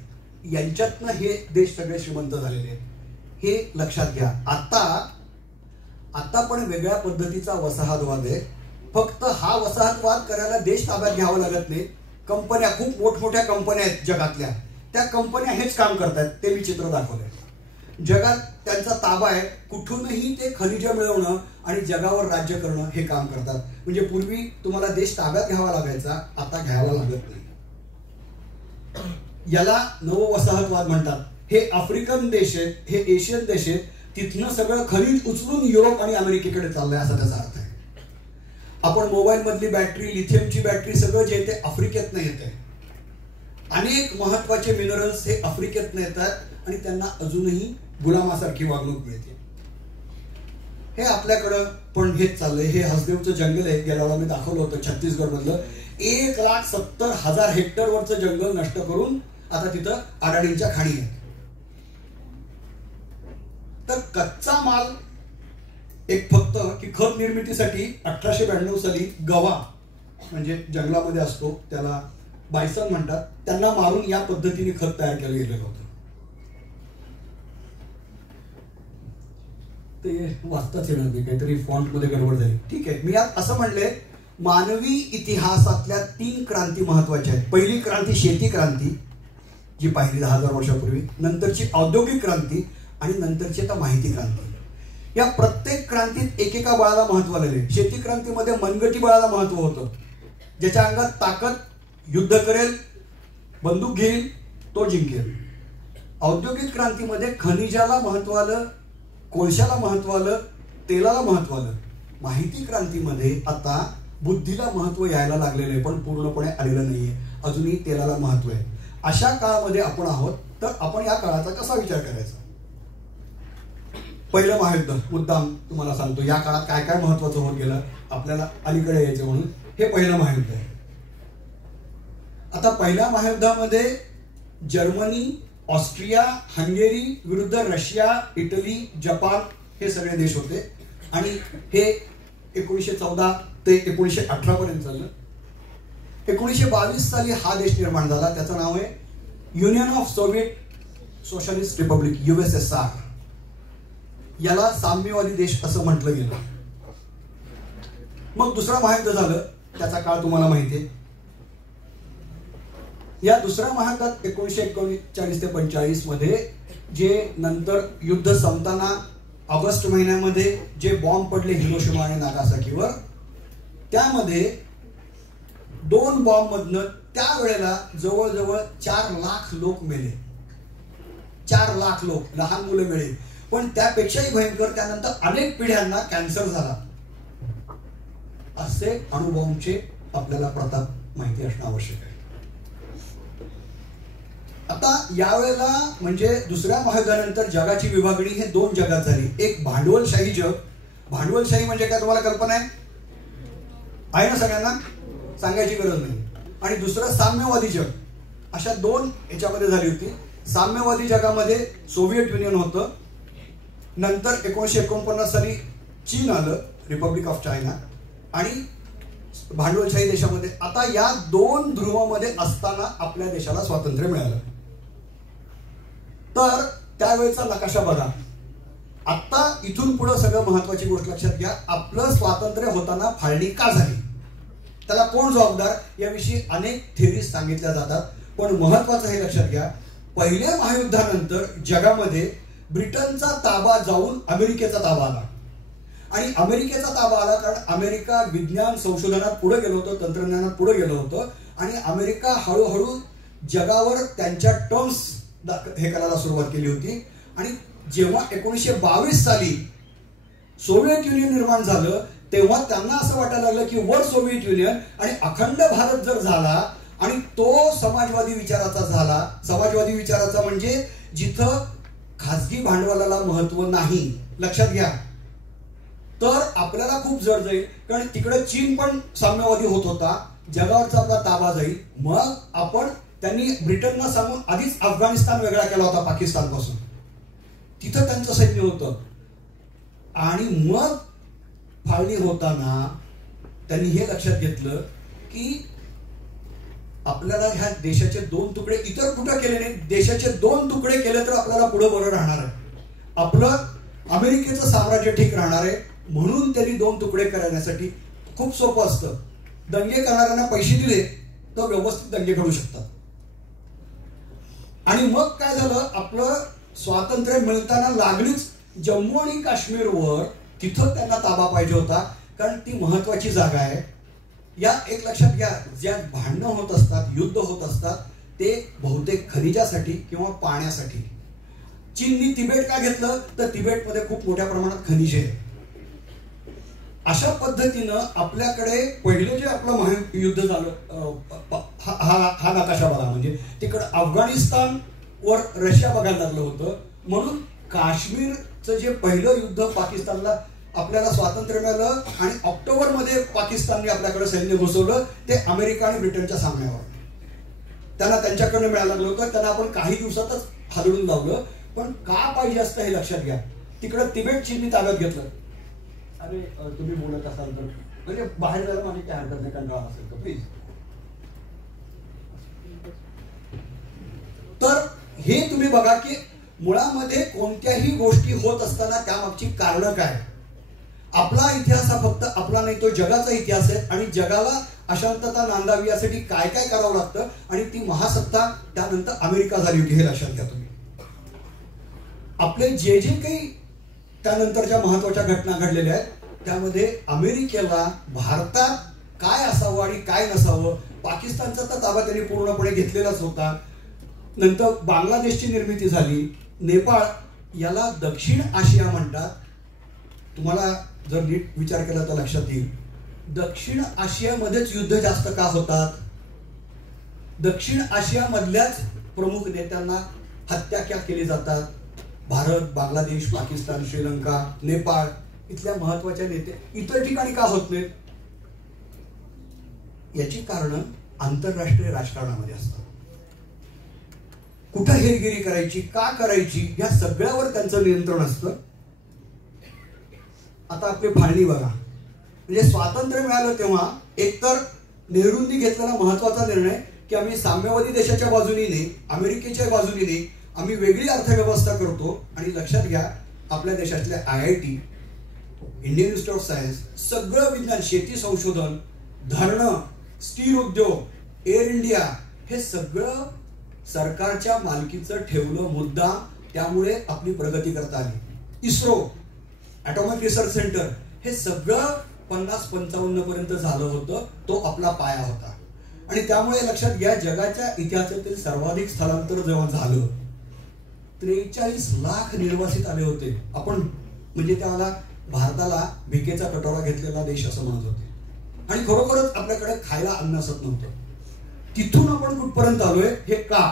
यांच्यातनं हे देश सगळे श्रीमंत झालेले आहेत. हे लक्षात घ्या. आता पण वेगळ्या पद्धतीचा वसाहतवाद आहे. फक्त हा वसाहतवाद करायला देश ताब्यात घ्यावा लागत नाही. कंपन्या, खूप मोठमोठ्या कंपन्या आहेत जगातल्या, त्या कंपन्या हेच काम करतात. ते मी चित्र दाखवलंय. जगात त्यांचा ताबा आहे, कुठूनही ते खनिज मिळवणं आणि जगावर राज्य करणं हे काम करतात. म्हणजे पूर्वी तुम्हाला देश ताब्यात घ्यावा लागायचा, आता घ्यावा लागत नाही. याला नववसाहतवाद म्हणतात. हे आफ्रिकन देश आहेत, हे एशियन देश आहेत, तिथनं सगळं खनिज उचलून युरोप आणि अमेरिकेकडे चाललंय असा त्याचा अर्थ आहे. आपण मोबाईल मधली बॅटरी, लिथियमची बॅटरी सगळं जे ते आफ्रिकेतनं येत आहे. अनेक महत्वाचे मिनरल्स हे आफ्रिकेतनं येतात आणि त्यांना अजूनही गुलामासारखी वागणूक मिळते. हे आपल्याकडं पण हेच चाललंय. हे हसदेवचं जंगल आहे, गेल्या वेळा मी दाखवलं होतं छत्तीसगड मधलं. 1,70,000 हेक्टरवरचं जंगल नष्ट करून आता तिथं अडाणींच्या खाणी आहेत. तर कच्चा माल एक फक्त की खत निर्मितीसाठी 1892 साली गवा म्हणजे जंगलामध्ये असतो, त्याला बायसन म्हणतात, त्यांना मारून या पद्धतीने खत तयार केलं गेलेलं होतं. ते वाचताच येणार नाही, काहीतरी फॉन्ट मध्ये गडबड झाली. ठीक आहे, मी आज असं म्हणले मानवी इतिहासातल्या 3 क्रांती महत्वाच्या आहेत. पहिली क्रांती शेती क्रांती जी पाहिली 10,000 वर्षापूर्वी, नंतरची औद्योगिक क्रांती आणि नंतरची आता माहिती क्रांती. या प्रत्येक क्रांतीत एकेका बळाला महत्व आलेले. शेती क्रांतीमध्ये मनगटी बळाला महत्व होतं. ज्याच्या अंगात ताकद, युद्ध करेल, बंदूक घेईल, तो जिंकेल. औद्योगिक क्रांतीमध्ये खनिजाला महत्व आलं, कोळशाला महत्व आलं, तेलाला महत्व आलं. माहिती क्रांतीमध्ये आता बुद्धीला महत्व यायला लागलेलं आहे, पण पूर्णपणे आलेलं नाहीये. अजूनही तेलाला महत्व आहे. अशा काळामध्ये आपण आहोत. तर आपण या काळाचा कसा विचार करायचा? पहिलं महायुद्ध, मुद्दाम तुम्हाला सांगतो या काळात काय काय महत्वाचं होत गेलं, आपल्याला अलीकडे यायचं म्हणून. हे पहिलं महायुद्ध आहे. आता पहिल्या महायुद्धामध्ये जर्मनी, ऑस्ट्रिया, हंगेरी विरुद्ध रशिया, इटली, जपान हे सगळे देश होते. आणि हे 1914 ते 1918 पर्यंत चाललं. 1922 साली हा देश निर्माण झाला. त्याचं नाव आहे union of Soviet socialist Republic, USSR. याला साम्यवादी देश असं म्हटलं गेलं. मग दुसरं महायुद्ध झालं, त्याचा काळ तुम्हाला माहिती आहे. या दुसऱ्या महायुद्धात 1941 ते 45 मध्ये जे नंतर युद्ध संपताना ऑगस्ट महिन्यामध्ये जे बॉम्ब पडले हिरोशिमा आणि नागासाकीवर, त्यामध्ये 2 बॉम्ब मधनं त्यावेळेला जवळजवळ 4 लाख लोक मेले. 4 लाख लोक, लहान मुलं मेले. पण त्यापेक्षाही भयंकर, त्यानंतर अनेक पिढ्यांना कॅन्सर झाला. असे अणुबॉम्बचे आपल्याला प्रताप माहिती असणं आवश्यक आहे. आता यावेळेला म्हणजे दुसऱ्या महायुद्धानंतर जगाची विभागणी हे 2 जगात झाली. एक भांडवलशाही जग. भांडवलशाही म्हणजे काय तुम्हाला कल्पना आहे ना? सगळ्यांना सांगायची गरज नाही. आणि दुसरं साम्यवादी जग. अशा 2 याच्यामध्ये झाली होती. साम्यवादी जगामध्ये सोव्हिएट युनियन होतं. नंतर 1949 साली चीन आलं, रिपब्लिक ऑफ चायना. आणि भांडवलशाही देशामध्ये आता या 2 ध्रुवामध्ये असताना आपल्या देशाला स्वातंत्र्य मिळालं. तर त्यावेळेचा नकाशा बघा. आता इथून पुढे सगळं महत्वाची गोष्ट लक्षात घ्या. आपलं स्वातंत्र्य होताना फाळणी का झाली, त्याला कोण जबाबदार, याविषयी अनेक थेरीज सांगितल्या जातात. पण महत्वाचं हे लक्षात घ्या, पहिल्या महायुद्धानंतर जगामध्ये ब्रिटनचा ताबा जाऊन अमेरिकेचा ताबा आला. आणि अमेरिकेचा ताबा आला कारण अमेरिका विज्ञान संशोधनात पुढे गेलं होतं, तंत्रज्ञानात पुढे गेलं होतं. आणि अमेरिका हळूहळू जगावर त्यांच्या टर्म्स हे करायला सुरुवात केली होती. आणि जेव्हा 1922 साली सोव्हिएट युनियन निर्माण झालं, तेव्हा त्यांना असं वाटायला लागलं की वर सोव्हिएट युनियन आणि अखंड भारत जर झाला आणि तो समाजवादी विचाराचा झाला. समाजवादी विचाराचा म्हणजे जिथं खासगी भांडवलाला महत्व नाही, लक्षात घ्या, तर आपल्याला खूप जड जाईल. कारण तिकडे चीन पण साम्यवादी होत होता, जगावरचा आपला ताबा जाईल. मग आपण त्यांनी ब्रिटनला सांगून आधीच अफगाणिस्तान वेगळा केला होता पाकिस्तान पासून, तिथं त्यांचं सैन्य होतं. आणि मग फाळणी होताना त्यांनी हे लक्षात घेतलं की आपल्याला ह्या देशाचे 2 तुकडे इतर कुठं केले नाही, देशाचे 2 तुकडे केले तर आपल्याला पुढे बरं राहणार आहे, आपलं अमेरिकेचं साम्राज्य ठीक राहणार आहे. म्हणून त्यांनी 2 तुकडे करण्यासाठी खूप सोपं असतं. दंगे करणाऱ्यांना पैसे दिले तर व्यवस्थित दंगे घडू शकतात. आणि मग काय झालं, आपलं स्वातंत्र्य मिळताना लागलीच जम्मू आणि काश्मीरवर तिथं त्यांना ताबा पाहिजे होता, कारण ती महत्वाची जागा आहे. या एक लक्षात घ्या, ज्या भांडणं होत असतात, युद्ध होत असतात, ते बहुतेक खनिजासाठी किंवा पाण्यासाठी. चीननी तिबेट का घेतलं, तर तिबेटमध्ये खूप मोठ्या प्रमाणात खनिजे आहे. अशा पद्धतीनं आपल्याकडे पहिलं जे आपलं महायुद्ध झालं, हा नकाशा बघा, म्हणजे तिकडं अफगाणिस्तान वर रशिया बघायला लागलं होतं. म्हणून काश्मीरचं जे पहिलं युद्ध पाकिस्तानला आपल्याला स्वातंत्र्य मिळालं आणि ऑक्टोबरमध्ये पाकिस्तानने आपल्याकडे सैन्य घुसवलं, ते अमेरिका आणि ब्रिटनच्या सामन्यावर. त्यांना त्यांच्याकडनं मिळायला लागलं होतं, त्यांना आपण काही दिवसातच हादळून लावलं. पण का पाहिजे असतं हे लक्षात घ्या. तिकडं तिबेट चीननी ताब्यात घेतलं. अरे तुम्ही बोलत असाल तर म्हणजे बाहेर जायला माझी काय हरकत नाही, कंटाळा असेल तर प्लीज. तर हे तुम्ही बघा की मुळामध्ये कोणत्याही गोष्टी होत असताना त्यामागची कारणं काय. आपला इतिहास हा फक्त आपला नाही, तो जगाचा इतिहास आहे. आणि जगाला अशांतता नांदावी यासाठी काय काय करावं लागतं, आणि ती महासत्ता त्यानंतर अमेरिका झाली होती, हे लक्षात घ्या तुम्ही. आपले जे जे काही त्यानंतरच्या महत्वाच्या घटना घडलेल्या आहेत, त्यामध्ये अमेरिकेला भारतात काय असावं आणि काय नसावं, पाकिस्तानचा तर ताबा त्यांनी पूर्णपणे घेतलेलाच होता. नंतर बांगलादेशची निर्मिती झाली. नेपाळ याला दक्षिण आशिया म्हणतात. तुम्हाला जर नीट विचार केला तर लक्षात येईल, दक्षिण आशियामध्येच युद्ध जास्त का होतात. दक्षिण आशियामधल्याच प्रमुख नेत्यांना हत्या केली जातात. भारत, बांगलादेश, पाकिस्तान, श्रीलंका, नेपाळ इथल्या महत्वाच्या नेते इतर ठिकाणी का होत नाहीत, याची कारण आंतरराष्ट्रीय राजकारणामध्ये असतात. कुठं हेरगिरी करायची, का करायची, या सगळ्यावर त्यांचं नियंत्रण असतं. आता आपली फाळणी बघा. म्हणजे स्वातंत्र्य मिळालं तेव्हा एकतर नेहरूंनी घेतलेला महत्वाचा निर्णय की आम्ही साम्यवादी देशाच्या बाजूने नाही, अमेरिकेच्या बाजूने नाही, आम्ही वेगळी अर्थव्यवस्था करतो. आणि लक्षात घ्या, आपल्या देशातल्या IIT, Indian institute of science, सगळं विज्ञान, शेती संशोधन, धरणं, स्टील उद्योग, एअर इंडिया, हे सगळं सरकारच्या मालकीचं ठेवलं मुद्दाम. त्यामुळे आपली प्रगती करता आली. इस्रो, ॲटॉमिक रिसर्च सेंटर, हे सगळं 50-55 पर्यंत झालं होतं. तो आपला पाया होता. आणि त्यामुळे लक्षात घ्या, जगाच्या इतिहासातील सर्वाधिक स्थलांतर जेव्हा झालं, 43 लाख निर्वासित आले होते. आपण म्हणजे त्याला भारताला भिकेचा कटोरा घेतलेला देश असं म्हणत होते. आणि खरोखरच आपल्याकडे खायला अन्न असत नव्हतं. तिथून आपण कुठपर्यंत आलोय, हे का.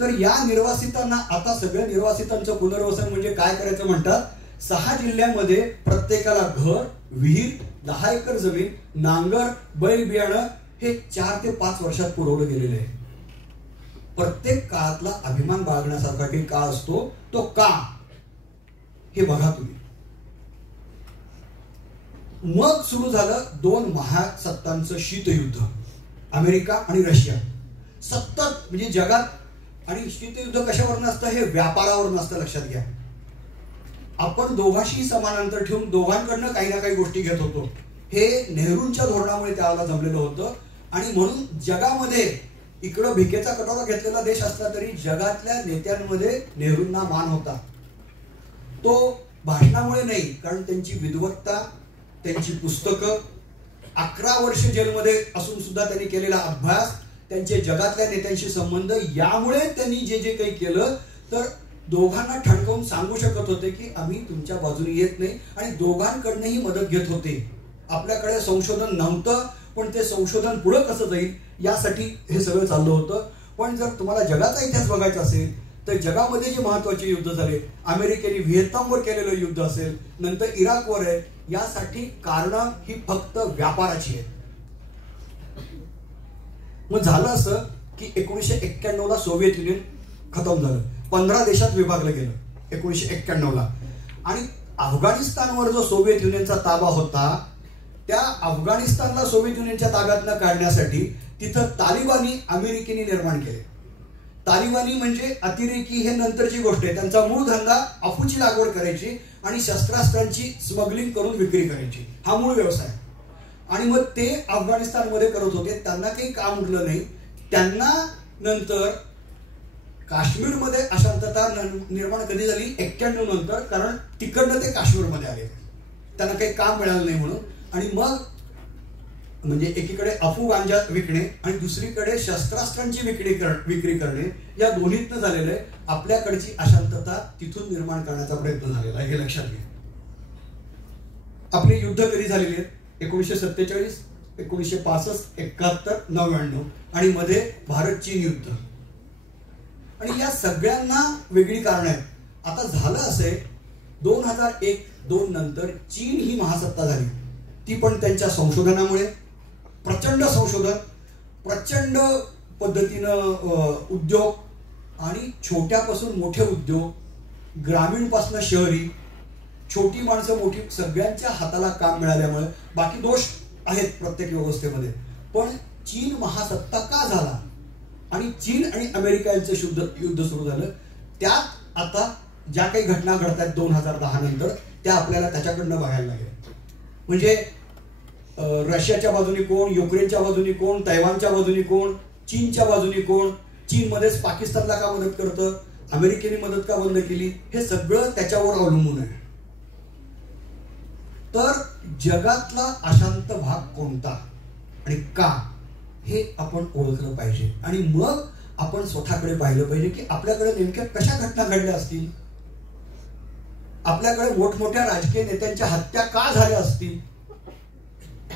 तर या निर्वासितांना आता सगळ्या निर्वासितांचं पुनर्वसन म्हणजे काय करायचं म्हणतात. 6 जिल्ह्यांमध्ये प्रत्येकाला घर, विहीर, 10 एकर जमीन, नांगर, बैल बियाणं हे 4 ते 5 वर्षात पुरवलं गेलेलं आहे. प्रत्येक काळातला अभिमान बाळगण्यासारखा काही काळ असतो, तो का हे बघा तुम्ही. मग सुरू झालं 2 महासत्तांचं शीतयुद्ध, अमेरिका आणि रशिया. सतत म्हणजे जगात. आणि शीतयुद्ध कशावर नसतं, हे व्यापारावर नसतं, लक्षात घ्या. आपण दोघांशी समानांतर ठेवून दोघांकडनं काही ना काही गोष्टी घेत होतो. हे नेहरूंच्या धोरणामुळे त्याला जमलेलं होतं. आणि म्हणून जगामध्ये इकडं भिकेचा कटोरा घेतलेला देश असला तरी जगातल्या नेत्यांमध्ये नेहरूंना मान होता. तो भाषणामुळे नाही, कारण त्यांची विद्वत्ता, त्यांची पुस्तकं, 11 वर्ष जेलमध्ये असून सुद्धा त्यांनी केलेला अभ्यास, त्यांचे जगातल्या नेत्यांशी संबंध, यामुळे त्यांनी जे जे काही केलं, तर दोघांना ठणकावून सांगू शकत होते की आम्ही तुमच्या बाजूने येत नाही. आणि दोघांकडनंही मदत घेत होते. आपल्याकडे संशोधन नव्हतं, पण ते संशोधन पुढे कसं जाईल यासाठी हे सगळं चाललं होतं. पण जर तुम्हाला जगाचा इतिहास बघायचा असेल तर जगामध्ये जे महत्वाचे युद्ध झाले, अमेरिकेने व्हिएतनामवर केलेलं युद्ध असेल, नंतर इराकवर आहे, यासाठी कारणं ही फक्त व्यापाराची आहेत. मग झालं असं की 1991 ला सोव्हिएत युनियन खतम झालं. 15 देशात विभागलं गेलं 1991 ला. आणि अफगाणिस्तानवर जो सोव्हिएत युनियनचा ताबा होता, त्या अफगाणिस्तानला सोव्हिएत युनियनच्या ताब्यातनं काढण्यासाठी तिथं तालिबानी अमेरिकेने निर्माण केले. तालिबानी म्हणजे अतिरेकी, हे नंतरची गोष्ट आहे. त्यांचा मूळ धंदा अफूची लागवड करायची आणि शस्त्रास्त्रांची स्मगलिंग करून विक्री करायची, हा मूळ व्यवसाय. आणि मग ते अफगाणिस्तानमध्ये करत होते. त्यांना काही काम उरलं नाही. त्यांना नंतर काश्मीरमध्ये अशांतता निर्माण कधी झाली? 91 नंतर, कारण तिकडनं ते काश्मीरमध्ये आले, त्यांना काही काम मिळालं नाही म्हणून. आणि मग म्हणजे एकीकडे अफू गांजा विकणे आणि दुसरीकडे शस्त्रास्त्रांची विक्री करणे, या दोन्हीतनं झालेलं आहे. आपल्याकडची अशांतता तिथून निर्माण करण्याचा प्रयत्न झालेला आहे, हे लक्षात घ्या. आपली युद्ध कधी झालेली आहेत? 1947, 1965, 71, 99 आणि मध्ये भारत चीन युद्ध. आणि या सगळ्यांना वेगळी कारण आहेत. आता झालं असे 2001-2 नंतर चीन ही महासत्ता झाली, ती पण त्यांच्या संशोधनामुळे. प्रचंड संशोधन, प्रचंड पद्धतीनं उद्योग आणि छोट्यापासून मोठे उद्योग, ग्रामीणपासून शहरी, छोटी माणसं मोठी, सगळ्यांच्या हाताला काम मिळाल्यामुळे. बाकी दोष आहेत प्रत्येक व्यवस्थेमध्ये, पण चीन महासत्ता का झाला आणि चीन आणि अमेरिका यांचं युद्ध सुरू झालं. त्यात आता ज्या काही घटना घडतात 2010 नंतर, त्या आपल्याला त्याच्याकडनं बघायला लागेल. म्हणजे रशियाच्या बाजूने कोण, युक्रेनच्या बाजूने कोण, तैवानच्या बाजूने कोण, चीनच्या बाजूने कोण, चीनमध्येच पाकिस्तानला का मदत करतं, अमेरिकेने मदत का बंद केली, हे सगळं त्याच्यावर अवलंबून आहे. तर जगातला अशांत भाग कोणता आणि का, हे आपण ओळखलं पाहिजे. आणि मग आपण स्वतःकडे पाहिलं पाहिजे की आपल्याकडे नेमक्या कशा घटना घडल्या असतील, आपल्याकडे मोठमोठ्या राजकीय नेत्यांच्या हत्या का झाल्या असतील,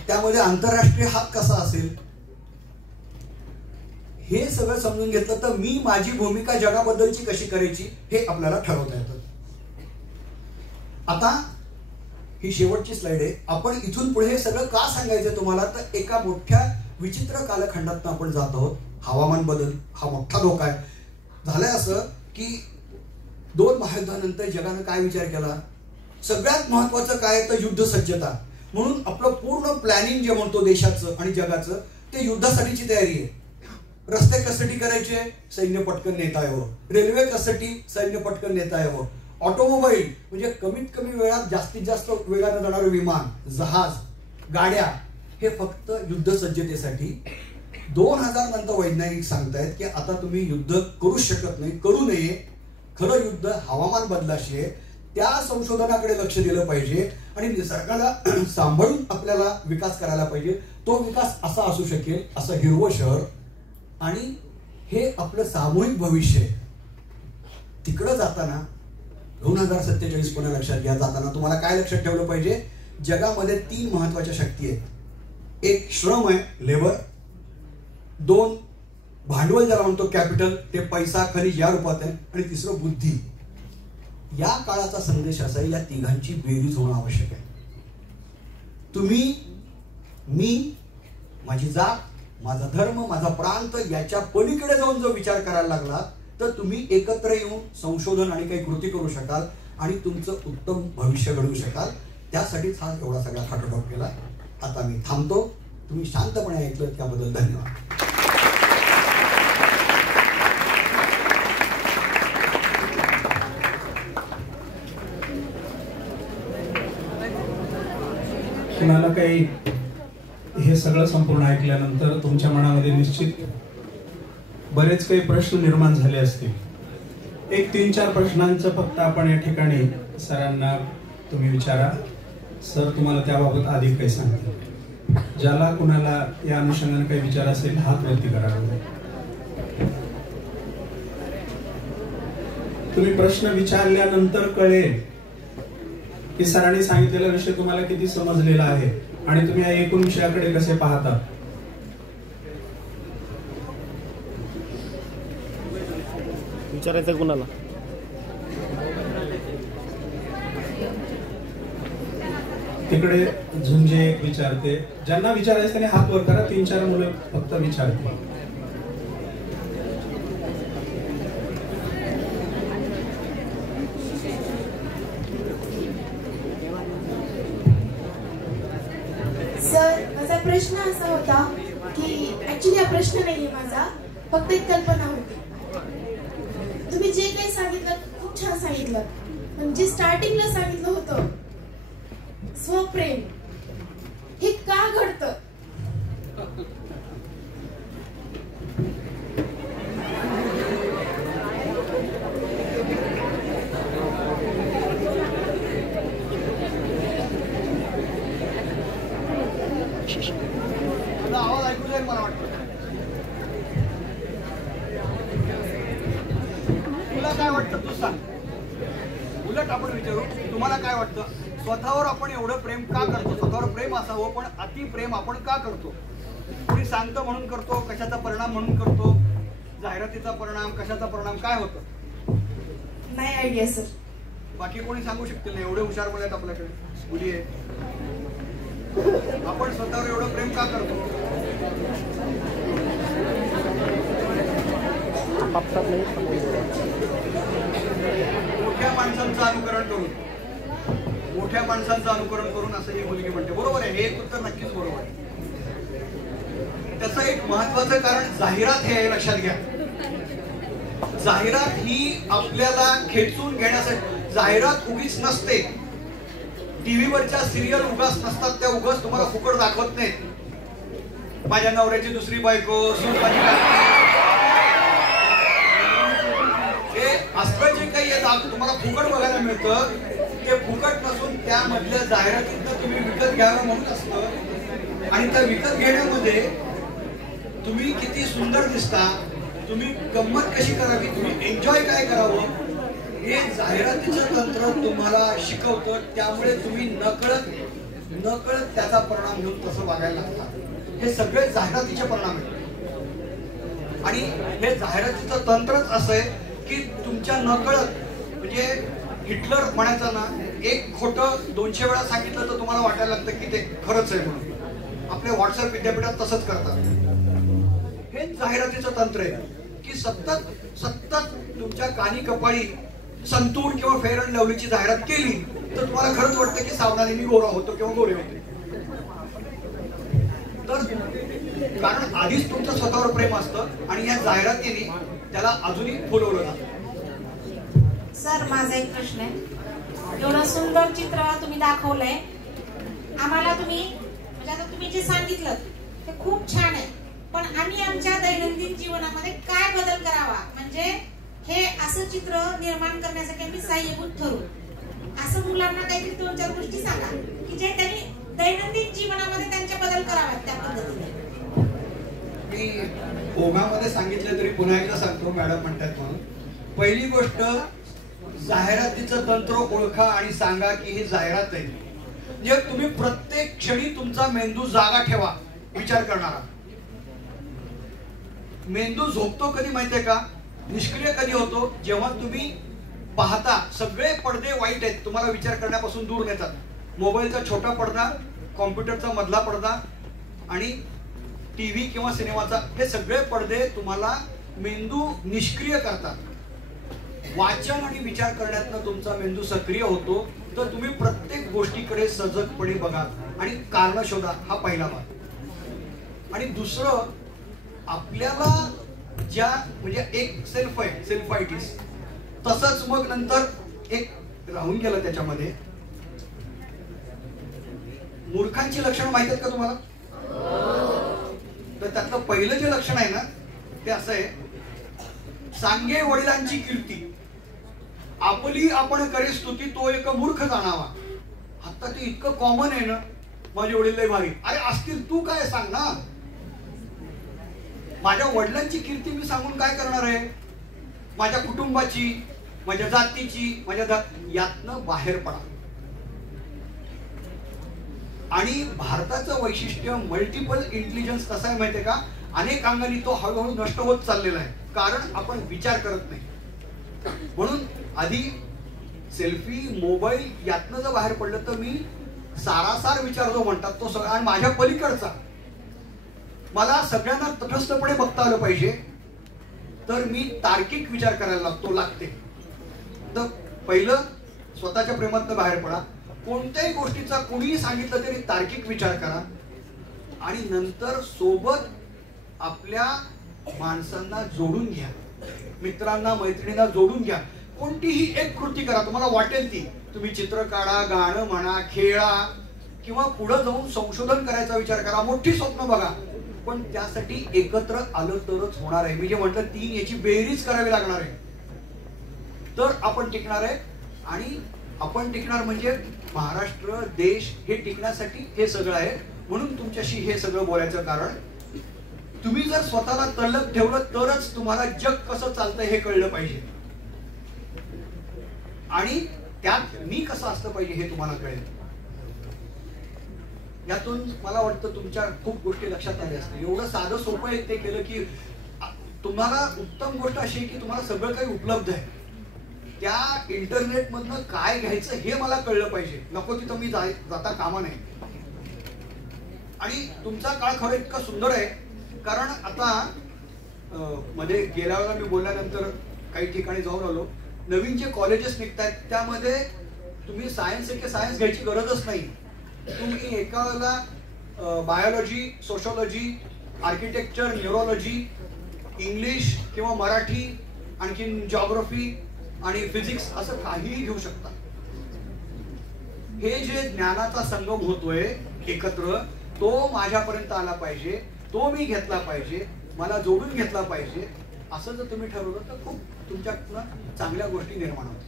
त्यामध्ये आंतरराष्ट्रीय हात कसा असेल. हे सगळं समजून घेतलं तर मी माझी भूमिका जगाबद्दलची कशी करायची हे आपल्याला ठरवता येतं. आता ही शेवटची स्लाइड आहे. आपण इथून पुढे हे सगळं का सांगायचं तुम्हाला, तर एका मोठ्या विचित्र कालखंडात आपण जात आहोत. हवामान बदल हा मोठा धोका आहे. झालंय असं की 2 महायुद्धानंतर जगानं काय विचार केला, सगळ्यात महत्वाचं काय तर युद्ध सज्जता. म्हणून आपलं पूर्ण प्लॅनिंग जे म्हणतो देशाचं आणि जगाचं, ते युद्धासाठीची तयारी आहे. रस्ते कशासाठी करायचे, सैन्य पटकन नेता यावं. रेल्वे कशासाठी, सैन्य पटकन नेता यावं. ऑटोमोबाईल म्हणजे कमीत कमी वेळात जास्तीत जास्त वेगानं जाणारं विमान, जहाज, गाड्या, हे फक्त युद्ध सज्जतेसाठी. 2000 नंतर वैज्ञानिक सांगतायत की आता तुम्ही युद्ध करू शकत नाही, करू नये. खरं युद्ध हवामान बदलाशी आहे. त्या संशोधनाकडे लक्ष दिलं पाहिजे आणि निसर्गाला सांभाळून आपल्याला विकास करायला पाहिजे. तो विकास असा असू शकेल, असं हिरवं शहर, आणि हे आपलं सामूहिक भविष्य. तिकडं जाताना 2047 पुन्हा लक्षात घ्या. जाताना तुम्हाला काय लक्षात ठेवलं पाहिजे, जगामध्ये 3 महत्वाच्या शक्ती आहेत. एक श्रम आहे, लेबर. 2 भांडवल ज्याला म्हणतो कॅपिटल, ते पैसा खनिज या रूपात आहे. आणि 3 बुद्धी. या काळाचा संदेश असा आहे, या तिघांची बेरीज होणं आवश्यक आहे. तुम्ही, मी, माझी जात, माझा धर्म, माझा प्रांत याच्या पलीकडे जाऊन जो विचार करायला लागला तर तुम्ही एकत्र येऊन संशोधन आणि काही कृती करू शकाल आणि तुमचं उत्तम भविष्य घडवू शकाल. त्यासाठीच हा एवढा सगळा खाटोबाप केला. आता मी थांबतो. तुम्ही शांतपणे ऐकलं त्याबद्दल धन्यवाद. तुम्हाला काही हे सगळं संपूर्ण ऐकल्यानंतर तुमच्या मनामध्ये निश्चित बरेच काही प्रश्न निर्माण झाले असतील. एक 3-4 प्रश्नांचं फक्त आपण या ठिकाणी सरांना तुम्ही विचारा. सर तुम्हाला त्याबाबत अधिक काही सांगतील. ज्याला कुणाला या अनुषंगाने काही विचार असेल हात वरती करा. तुम्ही प्रश्न विचारल्यानंतर कळेल की सरांनी सांगितलेला विषय तुम्हाला किती समजलेला आहे आणि तुम्ही या एकूण विषयाकडे कसे पाहता. विचारायचं कुणाला? तिकडे झुंजे एक विचारते. ज्यांना विचारायचं त्याने हात वर करा. 3-4 मुलं फक्त विचारते. सर, माझा प्रश्न असा होता की ऍक्च्युली हा प्रश्न नाहीये माझा, फक्त एक कल्पना होती. तुम्ही जे काही सांगितलं खूप छान सांगितलं, पण जे स्टार्टिंगला सांगितलं होतं स्वप्रेम, हे का घडतं? तुम्हाला वाटतं? तुला काय वाटतं तू सांग. उलट आपण विचारू, तुम्हाला काय वाटतं? स्वतःवर आपण एवढं प्रेम का करतो? स्वतःवर प्रेम असावं, पण अति प्रेम आपण का करतो? कोणी सांगतं म्हणून करतो, कशाचा परिणाम म्हणून करतो, जाहिरातीचा परिणाम, कशाचा परिणाम, काय होतं? नाही आयडिया सर. बाकी कोणी सांगू शकतील नाही, एवढे हुशार मुलं आहेत आपल्याकडे, मुली आहेत. आपण स्वतःवर एवढं प्रेम का करतो? मोठ्या माणसांचं अनुकरण करून, मोठ्या माणसांचं अनुकरण करून असं ही मुलगी म्हणते. बरोबर आहे, हे उत्तर नक्कीच बरोबर आहे. त्याचं एक महत्वाचं कारण जाहिरात हे लक्षात घ्या. जाहिरात ही आपल्याला खेचून घेण्यासाठी, जाहिरात उगीच नसते. टीव्हीवरच्या सिरियल उगाच नसतात, त्या उगाच तुम्हाला फुकट दाखवत नाहीत. माझ्या नवऱ्याची दुसरी बायको, हे असलं जे काही तुम्हाला फुकट बघायला मिळतं ते फुकट नसून त्यामधल्या जाहिरातीतनं तुम्ही विकत घ्यावं म्हणून असतं. आणि त्या विकत घेण्यामध्ये तुम्ही किती सुंदर दिसता, तुम्ही गंमत कशी करावी, तुम्ही एन्जॉय काय करावं, हे जाहिरातीचं तंत्र तुम्हाला शिकवतं. त्यामुळे तुम्ही नकळत त्याचा परिणाम घेऊन तसं वागायला लागतात. हे सगळे जाहिरातीचे परिणाम आहेत. आणि हे जाहिरातीचं तंत्रच असं आहे की तुमच्या नकळत, म्हणजे हिटलर म्हणायचं ना, एक खोटं 200 वेळा सांगितलं तर तुम्हाला वाटायला लागतं की ते खरंच आहे म्हणून. आपल्या व्हॉट्सअप विद्यापीठात तसंच करतात. हे जाहिरातीचं तंत्र आहे की सतत तुमच्या कानी कपाळी संतूर किंवा फेअर अँड लवलीची जाहिरात केली तर तुम्हाला खरंच वाटतं की सावधानी मी गोरा होतो किंवा गोरे होते. तर कारण आधीच तुमचं स्वतःवर प्रेम असतं आणि या जाहिरातीने त्याला अजूनही फुलवलं जातं. सर, माझा एक प्रश्न आहे. एवढं सुंदर चित्र तुम्ही दाखवलंय आम्हाला, तुम्ही म्हणजे आता तुम्ही जे सांगितलं ते खूप छान आहे, पण आम्ही आमच्या दैनंदिन जीवनामध्ये काय बदल करावा, म्हणजे हे असं चित्र निर्माण करण्यासाठी आम्ही सहाय्यभूत ठरू, असं मुलांना काहीतरी 2-4 गोष्टी सांगा की जे त्यांनी दैनंदिन जीवनामध्ये त्यांच्या बदल कराव्यात त्या पद्धतीने. मी ओघामध्ये सांगितलं तरी पुन्हा एकदा सांगतो, मॅडम म्हणतात म्हणून. पहिली गोष्ट, जाहिरातीचं तंत्र ओळखा आणि सांगा की ही जाहिरात आहे. म्हणजे तुम्ही प्रत्येक क्षणी तुमचा मेंदू जागा ठेवा, विचार करणारा. मेंदू झोपतो कधी माहितीये का, निष्क्रिय कधी होतो, जेव्हा तुम्ही पाहता सगळे पडदे वाईट आहेत, तुम्हाला विचार करण्यापासून दूर नेतात. मोबाईलचा छोटा पडदा, कॉम्प्युटरचा मधला पडदा आणि टीव्ही किंवा सिनेमाचा, हे सगळे पडदे तुम्हाला मेंदू निष्क्रिय करतात. वाचन आणि विचार करण्यातनं तुमचा मेंदू सक्रिय होतो. तर तुम्ही प्रत्येक गोष्टीकडे सजगपणे बघा आणि कारण शोधा, हा पहिला भाग. आणि दुसरं, आपल्याला ज्या म्हणजे एक सेल्फ आहे, सेल्फ आयटीस, तसंच मग नंतर एक राहून गेलं त्याच्यामध्ये. मूर्खांची लक्षणं माहिती आहेत का तुम्हाला? तर त्यातलं पहिलं जे लक्षण आहे ना ते असं आहे, सांगे वडिलांची कीर्ती, आपली आपण करे स्तुती, तो एक मूर्ख जाणावा. आता ते इतकं कॉमन आहे ना, माझे वडील लय भारी. अरे असतील, तू काय सांग ना. माझ्या वडिलांची कीर्ती मी सांगून काय करणार आहे? माझ्या कुटुंबाची, माझ्या जातीची, यातनं बाहेर पडा. आणि भारताचं वैशिष्ट्य मल्टिपल इंटेलिजन्स कसं आहे माहितीये का, अनेक अंगांनी तो हळूहळू नष्ट होत चाललेला आहे, कारण आपण विचार करत नाही. म्हणून आधी सेल्फी, मोबाईल यातनं जर बाहेर पडलं तर मी सारासार विचार जो म्हणतात तो सगळा, आणि माझ्या पलीकडचा, मला सगळ्यांना तटस्थपणे बघता आलं पाहिजे, तर मी तार्किक विचार करायला लागते. तर पहिलं स्वतःच्या प्रेमातनं बाहेर पडा. कोणत्याही गोष्टीचा कोणीही सांगितलं तरी तार्किक विचार करा. आणि नंतर सोबत आपल्या माणसांना जोडून घ्या, मित्रांना मैत्रिणींना जोडून घ्या. कोणतीही एक कृती करा, तुम्हाला वाटेल ती. तुम्ही चित्र काढा, गाणं म्हणा, खेळा, किंवा पुढे जाऊन संशोधन करायचा विचार करा, मोठी स्वप्न बघा. पण त्यासाठी एकत्र आलं तरच होणार आहे. मी जे म्हटलं 3 याची बेरीज करावी लागणार आहे, तर आपण टिकणार आहे. आणि आपण टिकणार म्हणजे महाराष्ट्र, देश हे टिकण्यासाठी हे सगळं आहे. म्हणून तुमच्याशी हे सगळं बोलायचं कारण तुम्ही जर स्वतःला तल्लख ठेवलं तरच तुम्हाला जग कसं चालतंय हे कळलं पाहिजे, आणि त्यात मी कसं असलं पाहिजे हे तुम्हाला कळेल. यातून मला वाटतं तुमच्या खूप गोष्टी लक्षात आल्या असतील. एवढं साधं सोपं आहे ते केलं की तुम्हाला उत्तम गोष्ट अशी आहे की तुम्हाला सगळं काही उपलब्ध आहे. त्या इंटरनेट मधनं काय घ्यायचं हे मला कळलं पाहिजे, नको तिथं मी जाता कामा नये. आणि तुमचा काळ खरं इतका सुंदर आहे, कारण आता मध्ये गेल्या वेळेला मी बोलल्यानंतर काही ठिकाणी जाऊन आलो, नवीन जे कॉलेजेस निघतात त्यामध्ये तुम्ही सायन्स घ्यायची गरजच नाही. तुम्ही एका वेळेला biology, sociology, architecture, neurology, English किंवा मराठी, आणखीन जॉग्राफी आणि फिजिक्स असं काहीही घेऊ शकता. हे जे ज्ञानाचा संगम होतोय एकत्र, तो माझ्यापर्यंत आला पाहिजे, तो मी घेतला पाहिजे, मला जोडून घेतला पाहिजे. असं जर तुम्ही ठरवलं तर खूप तुमच्याकडून चांगल्या गोष्टी निर्माण होतात.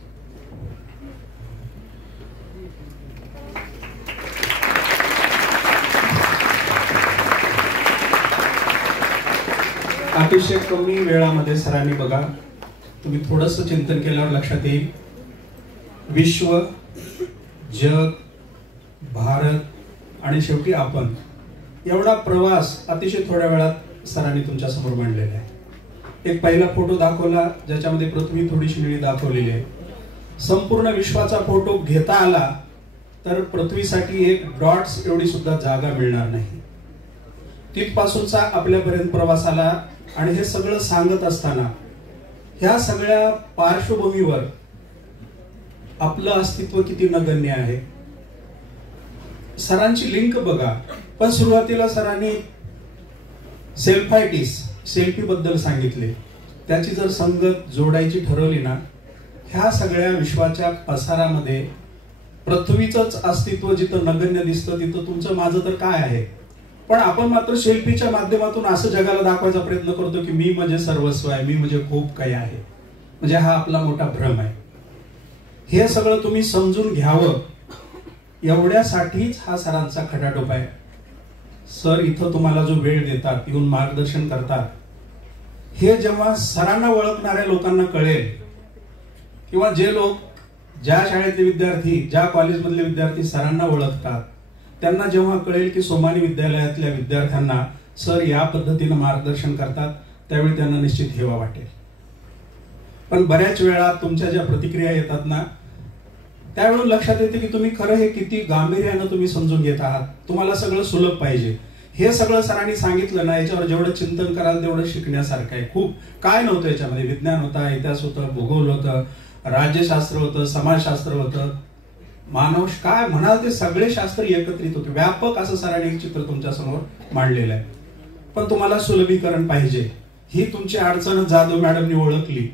अतिशय कमी वेळामध्ये सरांनी बघा, तुम्ही थोडस चिंतन केल्यावर लक्षात येईल, विश्व, जग, भारत आणि शेवटी आपण, एवढा प्रवास अतिशय थोड्या वेळात सरांनी तुमच्या समोर मांडलेला आहे. एक पहिला फोटो दाखवला ज्याच्यामध्ये पृथ्वी थोडीशी निळी दाखवलेली आहे. संपूर्ण विश्वाचा फोटो घेता आला तर पृथ्वीसाठी एक डॉट्स एवढी सुद्धा जागा मिळणार नाही. तिथपासूनचा आपल्यापर्यंत प्रवास आला, आणि हे सगळं सांगत असताना ह्या सगळ्या पार्श्वभूमीवर आपलं अस्तित्व किती नगण्य आहे. सरांची लिंक बघा, पण सुरुवातीला सरांनी सेल्फी बद्दल सांगितले. त्याची जर संगत जोडायची ठरवली ना, ह्या सगळ्या विश्वाच्या पसारामध्ये पृथ्वीचंच अस्तित्व जिथं नगण्य दिसतं तिथं तुमचं माझं तर काय आहे. पण आपण मात्र सेल्फीच्या माध्यमातून असं जगाला दाखवायचा प्रयत्न करतो की मी म्हणजे सर्वस्व आहे, मी म्हणजे खूप काही आहे. म्हणजे हा आपला मोठा भ्रम आहे. हे सगळं तुम्ही समजून घ्यावं एवढ्यासाठीच हा सरांचा खटाटोप आहे. सर इथं तुम्हाला जो वेळ देतात, येऊन मार्गदर्शन करतात, हे जेव्हा सरांना ओळखणाऱ्या लोकांना कळेल, किंवा जे लोक ज्या शाळेतले विद्यार्थी, ज्या कॉलेजमधले विद्यार्थी सरांना ओळखतात, त्यांना जेव्हा कळेल की सोमानी विद्यालयातल्या विद्यार्थ्यांना सर या पद्धतीनं मार्गदर्शन करतात, त्यावेळी त्यांना निश्चित हेवा वाटेल. पण बऱ्याच वेळा तुमच्या ज्या प्रतिक्रिया येतात ना, त्यावेळी लक्षात येते की तुम्ही खरं हे किती गांभीर्यानं तुम्ही समजून घेत आहात. तुम्हाला सगळं सुलभ पाहिजे. हे सगळं सरांनी सांगितलं ना, याच्यावर जेवढं चिंतन कराल तेवढं शिकण्यासारखं आहे. खूप काय नव्हतं याच्यामध्ये. विज्ञान होता, इतिहास होतं, भूगोल होतं, राज्यशास्त्र होतं, समाजशास्त्र होतं, मानव काय म्हणाल ते सगळे शास्त्र एकत्रित होते. व्यापक असं सरांनी एक चित्र तुमच्या समोर मांडलेलं आहे. पण तुम्हाला सुलभीकरण पाहिजे. ही तुमची अडचण जाधव मॅडमनी ओळखली,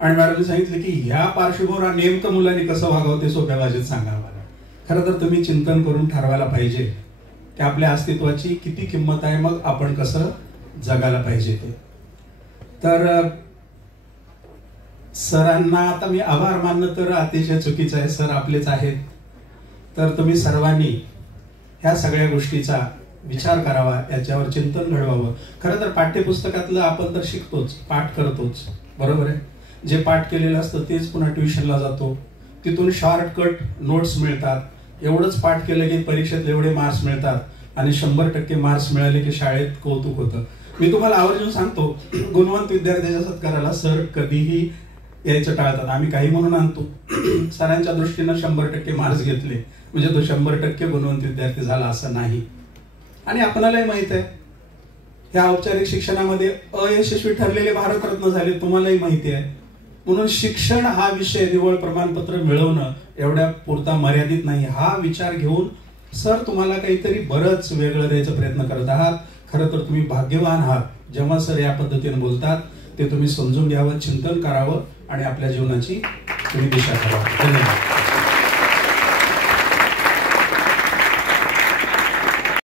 आणि मॅडमने सांगितलं की ह्या पार्श्वभूमीवर नेमकं मुलांनी कसं वागावं ते सोप्या भाषेत सांगा मला. खरं तर तुम्ही चिंतन करून ठरवायला पाहिजे की आपल्या अस्तित्वाची किती किंमत आहे, मग आपण कसं जगायला पाहिजे ते. तर सरांना आता मी आभार मानणं तर अतिशय चुकीचं आहे. सर आपलेच आहेत. तर तुम्ही सर्वांनी ह्या सगळ्या गोष्टीचा विचार करावा, याच्यावर चिंतन घडवावं. खरं तर पाठ्यपुस्तकातलं आपण तर शिकतोच, पाठ करतोच, बरोबर आहे. जे पाठ केलेलं असतं तेच पुन्हा ट्युशनला जातो, तिथून शॉर्टकट नोट्स मिळतात. एवढंच पाठ केलं की परीक्षेत एवढे मार्क्स मिळतात, आणि 100% मार्क्स मिळाले की शाळेत कौतुक होतं. मी तुम्हाला आवर्जून सांगतो, गुणवंत विद्यार्थ्याच्या सत्काराला सर कधीही यायचं टाळतात. आम्ही काही म्हणून आणतो, सरांच्या दृष्टीनं 100% मार्क्स घेतले म्हणजे तो 100% गुणवंत विद्यार्थी झाला असं नाही. आणि आपणालाही माहित आहे, ह्या औपचारिक शिक्षणामध्ये अयशस्वी ठरलेले भारतरत्न झाले, तुम्हालाही माहिती आहे. म्हणून शिक्षण हा विषय निवळ प्रमाणपत्र मिळवणं एवढ्या पुरता मर्यादित नाही. हा विचार घेऊन सर तुम्हाला काहीतरी बरंच वेगळं द्यायचा प्रयत्न करत आहात. खरं तर तुम्ही भाग्यवान आहात. जेव्हा सर या पद्धतीने बोलतात ते तुम्ही समजून घ्यावं, चिंतन करावं, आणि आपल्या जीवनाची तुम्ही दिशा ठरवा. धन्यवाद.